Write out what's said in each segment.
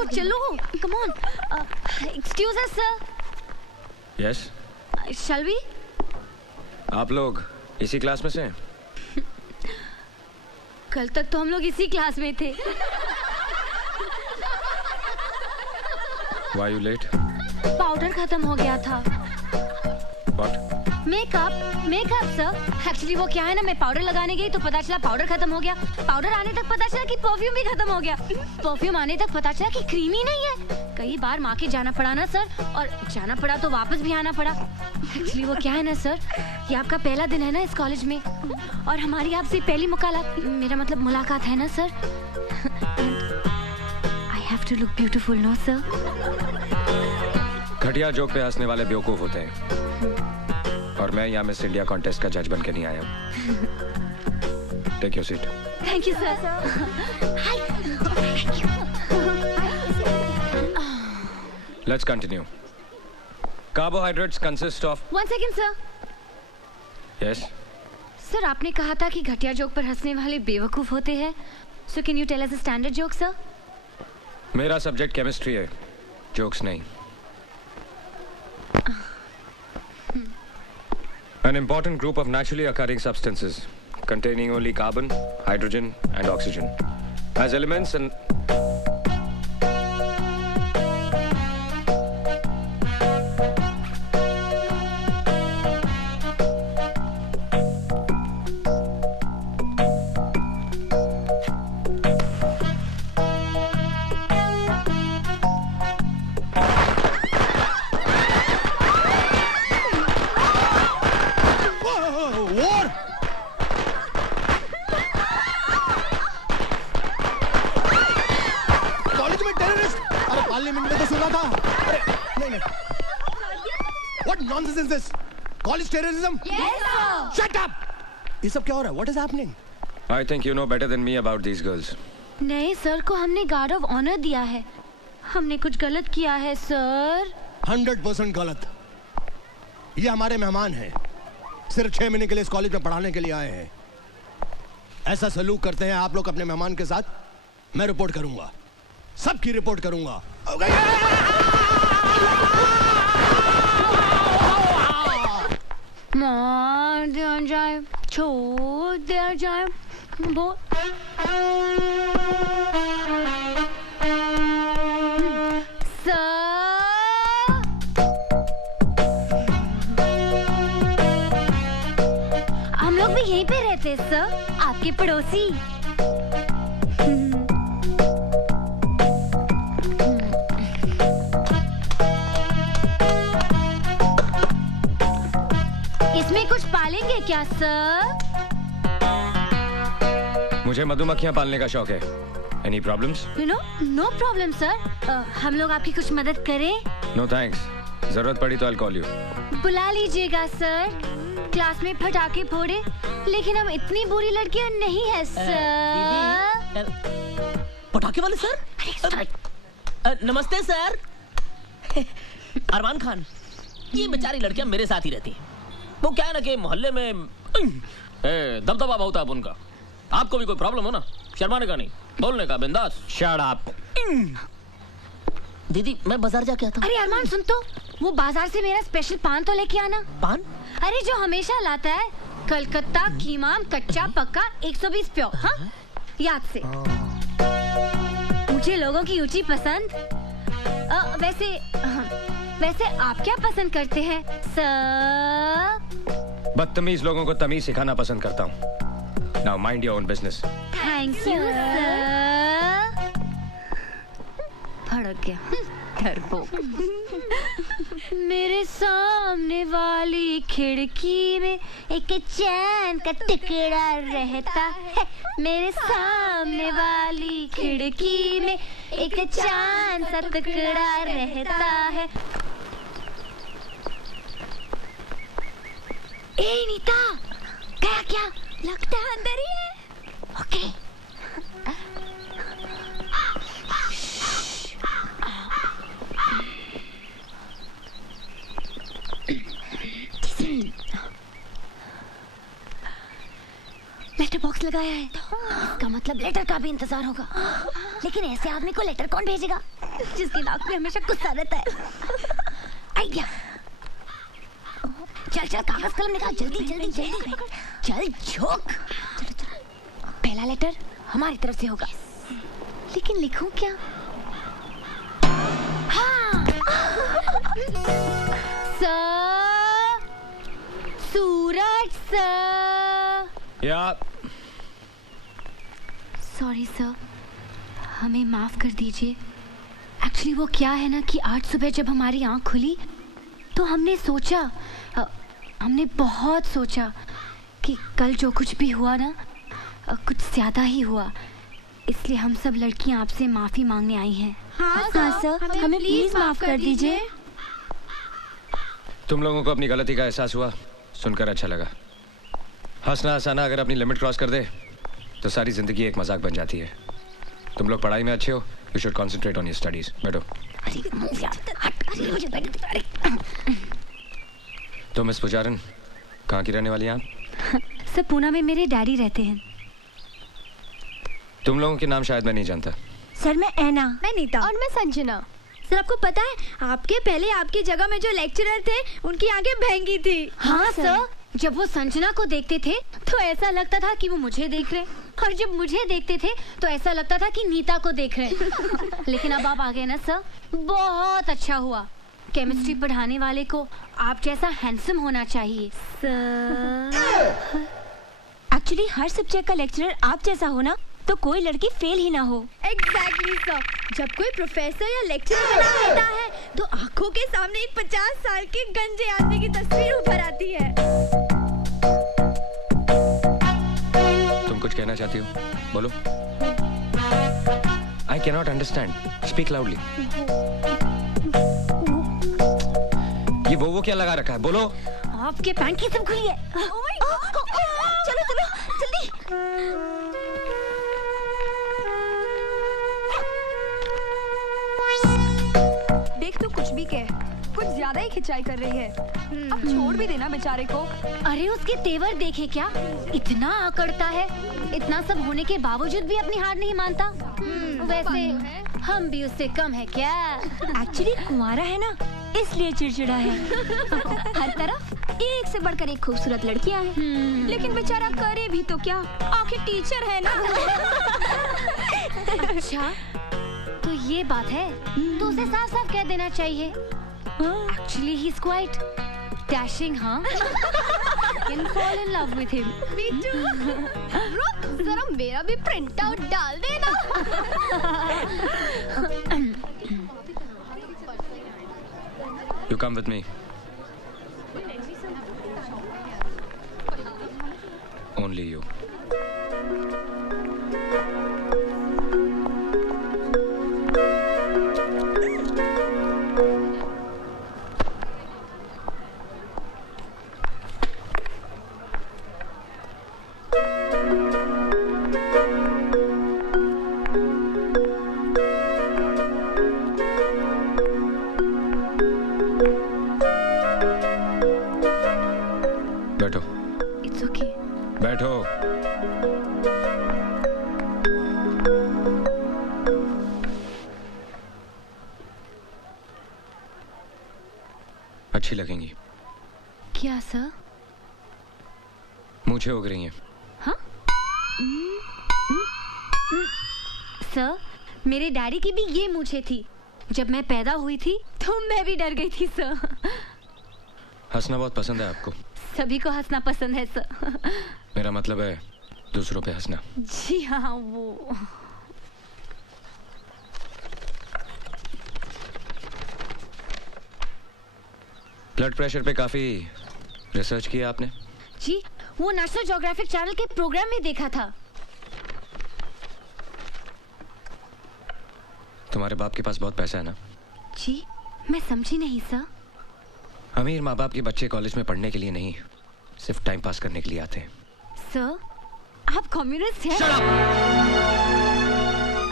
चलो चलो, come on. Excuse us sir. Yes. Shall we? आप लोग इसी क्लास में से हैं? कल तक तो हम लोग इसी क्लास में थे। Why you late? पाउडर खत्म हो गया था। What? Makeup sir. एक्चुअली वो क्या है ना, मैं पाउडर लगाने गई तो पता चला पाउडर खत्म हो गया। पाउडर आने तक पता चला कि परफ्यूम भी खत्म हो गया। परफ्यूम आने तक पता चला कि क्रीम ही नहीं है। कई बार माँ के जाना पड़ा ना सर, और जाना पड़ा तो वापस भी आना पड़ा। एक्चुअली वो क्या है ना सर, ये आपका पहला दिन है ना इस कॉलेज में, और हमारी आपसे पहली मुलाकात है ना sir. I have to look beautiful no sir. घटिया जोक पे हंसने वाले बेवकूफ होते हैं, और मैं यहाँ मिस इंडिया कॉन्टेस्ट का जज बन के नहीं आया हूँ। Take your seat. Thank you sir. Let's continue. Carbohydrates consist of... One second sir. Yes. Sir आपने कहा था कि घटिया जोक पर हंसने वाले बेवकूफ होते हैं। So can you tell us a standard joke sir? मेरा सब्जेक्ट केमिस्ट्री है, जोक्स नहीं। An important group of naturally occurring substances containing only carbon, hydrogen and oxygen as elements and College terrorism? Yes, sir. Shut up! ये सब क्या हो रहा है? What is happening? I think you know better than me about these girls. नहीं sir को हमने guard of honour दिया है। हमने कुछ गलत किया है सर। 100% गलत। ये हमारे मेहमान हैं। सिर्फ 6 महीने के लिए इस कॉलेज में पढ़ाने के लिए आए हैं। ऐसा सलूक करते हैं आप लोग अपने मेहमान के साथ? मैं रिपोर्ट करूंगा, सबकी रिपोर्ट करूंगा। मार दिया जाए, छोड़ दिया जाए, वो हम लोग भी यहीं पे रहते सर, आपके पड़ोसी। इसमें कुछ पालेंगे क्या सर? मुझे मधुमक्खियां पालने का शौक है। Any problems? No problem sir. हम लोग आपकी कुछ मदद करें? No thanks. जरूरत पड़ी तो I'll call you. बुला लीजिएगा सर। क्लास में पटाखे फोड़े, लेकिन हम इतनी बुरी लड़कियां नहीं है सर। पटाखे वाले सर? नमस्ते सर। अरमान खान, ये बेचारी लड़कियां मेरे साथ ही रहती हैं। वो क्या है ना कि मोहल्ले में दबदबा बहुत है उनका। आपको भी कोई प्रॉब्लम हो ना, शर्माने का नहीं, बोलने का, बिंदास। Shut up. दीदी मैं बाजार जाके आता हूँ। अरे अरमान सुन तो, वो बाजार से मेरा स्पेशल पान तो लेके आना। पान? अरे जो हमेशा लाता है, कलकत्ता कीमाम कच्चा पक्का 120 प्योर। हाँ याद से। मुझे लोगों की ऊंची पसंद। वैसे आप क्या पसंद करते हैं सर? बदतमीज लोगों को तमीज सिखाना पसंद करता हूँ। Now mind your own business. Thank you sir. भड़क गया डरपोक। मेरे सामने वाली खिड़की में एक चैन का टुकड़ा रहता है। मेरे सामने वाली खिड़की में एक चांद सा टुकड़ा रहता है। ए नीता, गया क्या? लगता है अंदर ही है। ओके। लेटर बॉक्स लगाया है, इसका मतलब लेटर का भी इंतजार होगा। लेकिन ऐसे आदमी को लेटर कौन भेजेगा जिसकी नाक में हमेशा गुस्सा रहता है? आइडिया। चल चल कागज कलम निकाल, जल्दी जल्दी जल्दी, चल झोंक। पहला लेटर हमारी तरफ से होगा, लेकिन लिखूं क्या? हाँ। सर, सूरज सर। या। सॉरी सर, हमें माफ कर दीजिए। एक्चुअली वो क्या है ना कि आज सुबह जब हमारी आंख खुली तो हमने सोचा, हमने बहुत सोचा कि कल जो कुछ भी हुआ ना कुछ ज्यादा ही हुआ, इसलिए हम सब लड़कियां आपसे माफी मांगने आई हैं। हाँ सर, हमें प्लीज माफ कर दीजिए। तुम लोगों को अपनी गलती का एहसास हुआ, सुनकर अच्छा लगा। हंसना हंसाना अगर अपनी लिमिट क्रॉस कर दे तो सारी जिंदगी एक मजाक बन जाती है। तुम लोग पढ़ाई में अच्छे हो, you should concentrate on your studies. बैठो। तो मिस पुजारन, कहाँ की रहने वाली हैं आप? सर, पूना में मेरे डैडी रहते हैं। तुम लोगों के नाम शायद मैं नहीं जानता। सर, मैं ऐना। मैं नीता। और मैं संजना। सर, आपको पता है आपके पहले आपकी जगह में जो लेक्चरर थे उनकी आंखें भैंगी थी। हाँ सर, जब वो संजना को देखते थे तो ऐसा लगता था कि वो मुझे देख रहे, और जब मुझे देखते थे तो ऐसा लगता था कि नीता को देख रहे। लेकिन अब आप आ गए ना सर, बहुत अच्छा हुआ। केमिस्ट्री पढ़ाने वाले को आप जैसा हैंडसम होना चाहिए सर। एक्चुअली हर सब्जेक्ट का लेक्चरर आप जैसा हो ना तो कोई लड़की फेल ही ना हो। एग्जैक्टली सर, जब कोई प्रोफेसर या लेक्चरर बना होता है तो आंखों के सामने एक 50 साल के गंजे आदमी की तस्वीर उभर आती है। तुम कुछ कहना चाहती हो? बोलो। I cannot understand, speak loudly. ये वो क्या लगा रखा है? बोलो। आपके पैंट की सब खुली है। चलो चलो जल्दी। देख तू कुछ भी कह, कुछ ज्यादा ही खिंचाई कर रही है। अब छोड़ भी देना बेचारे को। अरे उसके तेवर देखे क्या, इतना आकड़ता है। इतना सब होने के बावजूद भी अपनी हार नहीं मानता। वैसे हम भी उससे कम है क्या? एक्चुअली कुंवारा है ना, इसलिए चिड़चिड़ा है। हर तरफ एक से बढ़कर एक खूबसूरत लड़कियां हैं, लेकिन बेचारा करे भी तो क्या, आखिर टीचर है ना। अच्छा, तो ये बात है, तो उसे साफ साफ कह देना चाहिए। Actually he is quite dashing, हाँ। Can fall in love with him. Me too। रुक, जरा मेरा भी प्रिंट आउट डाल देना। You come with me. Only you. बैठो। It's okay. बैठो। अच्छी लगेंगी। क्या सर? मूछें उग रही हैं। हाँ? सर, मेरे डैडी की भी ये मूछें थी। जब मैं पैदा हुई थी तो मैं भी डर गई थी सर। हंसना बहुत पसंद है आपको। सभी को हंसना पसंद है सर। मेरा मतलब है दूसरों पे हंसना। जी हाँ, वो। ब्लड प्रेशर पे काफी रिसर्च किया आपने? जी, वो नेशनल ज्योग्राफिक चैनल के प्रोग्राम में देखा था। तुम्हारे बाप के पास बहुत पैसा है ना? जी, मैं समझी नहीं सर। अमीर माँ बाप के बच्चे कॉलेज में पढ़ने के लिए नहीं, सिर्फ टाइम पास करने के लिए आते हैं। सर, आप कम्युनिस्ट हैं?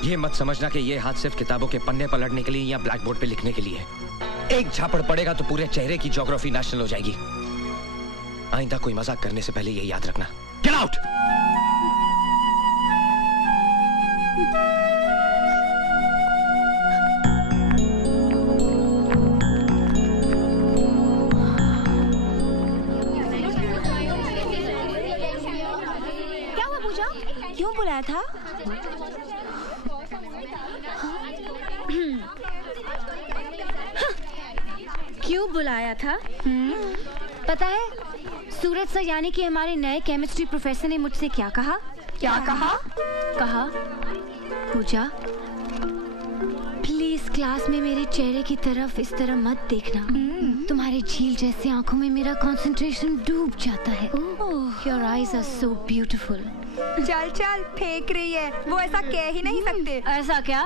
ये मत समझना कि ये हाथ सिर्फ किताबों के पन्ने पलटने के लिए या ब्लैक बोर्ड पे लिखने के लिए है। एक झापड़ पड़ेगा तो पूरे चेहरे की ज्योग्राफी नेशनल हो जाएगी। आइंदा कोई मजाक करने से पहले ये याद रखना। Get out. बुलाया था? क्यों बुलाया था? पता है सूरज सर यानी कि हमारे नए केमिस्ट्री प्रोफेसर ने मुझसे क्या कहा? क्या कहा? कहा पूजा प्लीज क्लास में मेरे चेहरे की तरफ इस तरह मत देखना। तुम्हारे झील जैसी आंखों में मेरा कंसंट्रेशन डूब जाता है। Your eyes are so beautiful. चल चल फेंक रही है, वो ऐसा कह ही नहीं सकते। ऐसा क्या?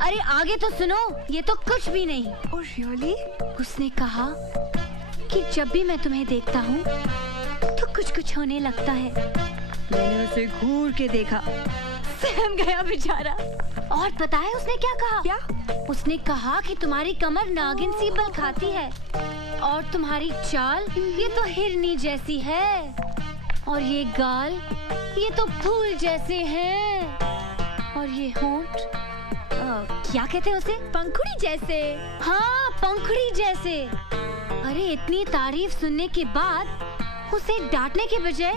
अरे आगे तो सुनो, ये तो कुछ भी नहीं। Oh really? उसने कहा कि जब भी मैं तुम्हें देखता हूँ तो कुछ कुछ होने लगता है। मैंने उसे घूर के देखा, सहम गया बेचारा। और पता है उसने क्या कहा? क्या? उसने कहा कि तुम्हारी कमर नागिन सी बल खाती है और तुम्हारी चाल ये तो हिरनी जैसी है और ये गाल ये तो फूल जैसे हैं और ये होंठ क्या कहते हैं उसे? पंखुड़ी जैसे। हाँ पंखुड़ी जैसे। अरे इतनी तारीफ सुनने के बाद उसे डांटने के बजाय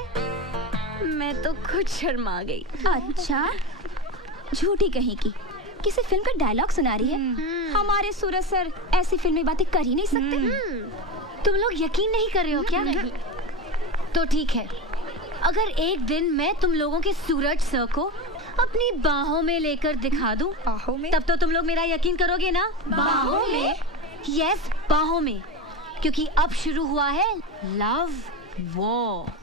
मैं तो खुद शर्मा गई। अच्छा झूठी कहीं की किसी फिल्म का डायलॉग सुना रही है। हमारे सूरज सर ऐसी फिल्मी बातें कर ही नहीं सकते। तुम लोग यकीन नहीं कर रहे हो क्या? नहीं। तो ठीक है, अगर एक दिन मैं तुम लोगों के सूरज सर को अपनी बाहों में लेकर दिखा दूं, बाहों में? तब तो तुम लोग मेरा यकीन करोगे ना? बाहों में? यस बाहों में, क्योंकि अब शुरू हुआ है लव वॉर।